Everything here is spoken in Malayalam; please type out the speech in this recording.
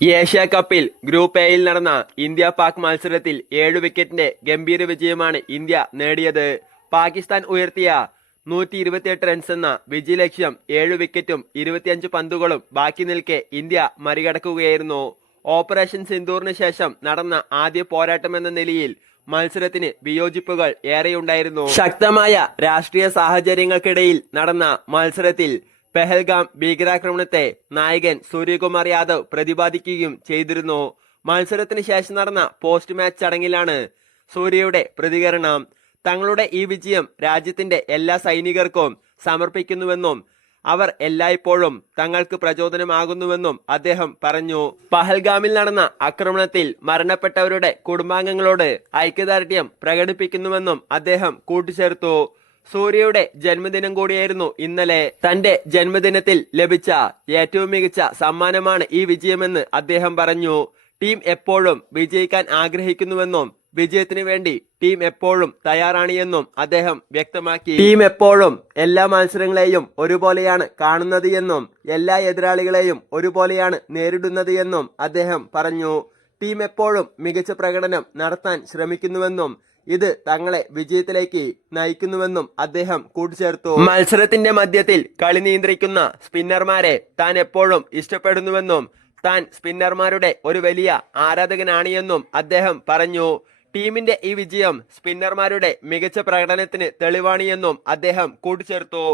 ഏഷ്യ കപ്പിൽ ഗ്രൂപ്പ് എയിൽ നടന്ന ഇന്ത്യ പാക് മത്സരത്തിൽ ഏഴ് വിക്കറ്റിന്റെ ഗംഭീര വിജയമാണ് ഇന്ത്യ നേടിയത്. പാകിസ്ഥാൻ ഉയർത്തിയ നൂറ്റി ഇരുപത്തിയെട്ട് റൺസ് എന്ന വിജയലക്ഷ്യം ഏഴ് വിക്കറ്റും ഇരുപത്തിയഞ്ച് പന്തുകളും ബാക്കി നിൽക്കെ ഇന്ത്യ മറികടക്കുകയായിരുന്നു. ഓപ്പറേഷൻ സിന്ദൂറിന് ശേഷം നടന്ന ആദ്യ പോരാട്ടമെന്ന നിലയിൽ മത്സരത്തിന് വിയോജിപ്പുകൾ ഏറെയുണ്ടായിരുന്നു. ശക്തമായ രാഷ്ട്രീയ സാഹചര്യങ്ങൾക്കിടയിൽ നടന്ന മത്സരത്തിൽ പെഹൽഗാം ഭീകരാക്രമണത്തെ നായകൻ സൂര്യകുമാർ യാദവ് പ്രതിപാദിക്കുകയും ചെയ്തിരുന്നു. മത്സരത്തിന് ശേഷം നടന്ന പോസ്റ്റ് മാച്ച് ചടങ്ങിലാണ് സൂര്യയുടെ പ്രതികരണം. തങ്ങളുടെ ഈ വിജയം രാജ്യത്തിന്റെ എല്ലാ സൈനികർക്കും സമർപ്പിക്കുന്നുവെന്നും അവർ എല്ലായ്പ്പോഴും തങ്ങൾക്ക് പ്രചോദനമാകുന്നുവെന്നും അദ്ദേഹം പറഞ്ഞു. പഹൽഗാമിൽ നടന്ന ആക്രമണത്തിൽ മരണപ്പെട്ടവരുടെ കുടുംബാംഗങ്ങളോട് ഐക്യദാർഢ്യം പ്രകടിപ്പിക്കുന്നുവെന്നും അദ്ദേഹം കൂട്ടിച്ചേർത്തു. സൂര്യയുടെ ജന്മദിനം കൂടിയായിരുന്നു ഇന്നലെ. തന്റെ ജന്മദിനത്തിൽ ലഭിച്ച ഏറ്റവും മികച്ച സമ്മാനമാണ് ഈ വിജയമെന്ന് അദ്ദേഹം പറഞ്ഞു. ടീം എപ്പോഴും വിജയിക്കാൻ ആഗ്രഹിക്കുന്നുവെന്നും വിജയത്തിന് വേണ്ടി ടീം എപ്പോഴും തയ്യാറാണ് എന്നും അദ്ദേഹം വ്യക്തമാക്കി. ടീം എപ്പോഴും എല്ലാ മത്സരങ്ങളെയും ഒരുപോലെയാണ് കാണുന്നത് എന്നും എല്ലാ എതിരാളികളെയും ഒരുപോലെയാണ് നേരിടുന്നത് എന്നും അദ്ദേഹം പറഞ്ഞു. ടീം എപ്പോഴും മികച്ച പ്രകടനം നടത്താൻ ശ്രമിക്കുന്നുവെന്നും ഇത് തങ്ങളെ വിജയത്തിലേക്ക് നയിക്കുന്നുവെന്നും അദ്ദേഹം കൂട്ടിച്ചേർത്തു. മത്സരത്തിന്റെ മധ്യത്തിൽ കളി നിയന്ത്രിക്കുന്ന സ്പിന്നർമാരെ താൻ എപ്പോഴും ഇഷ്ടപ്പെടുന്നുവെന്നും താൻ സ്പിന്നർമാരുടെ ഒരു വലിയ ആരാധകനാണ് എന്നും അദ്ദേഹം പറഞ്ഞു. ടീമിന്റെ ഈ വിജയം സ്പിന്നർമാരുടെ മികച്ച പ്രകടനത്തിന് തെളിവാണ് എന്നും അദ്ദേഹം കൂട്ടിച്ചേർത്തു.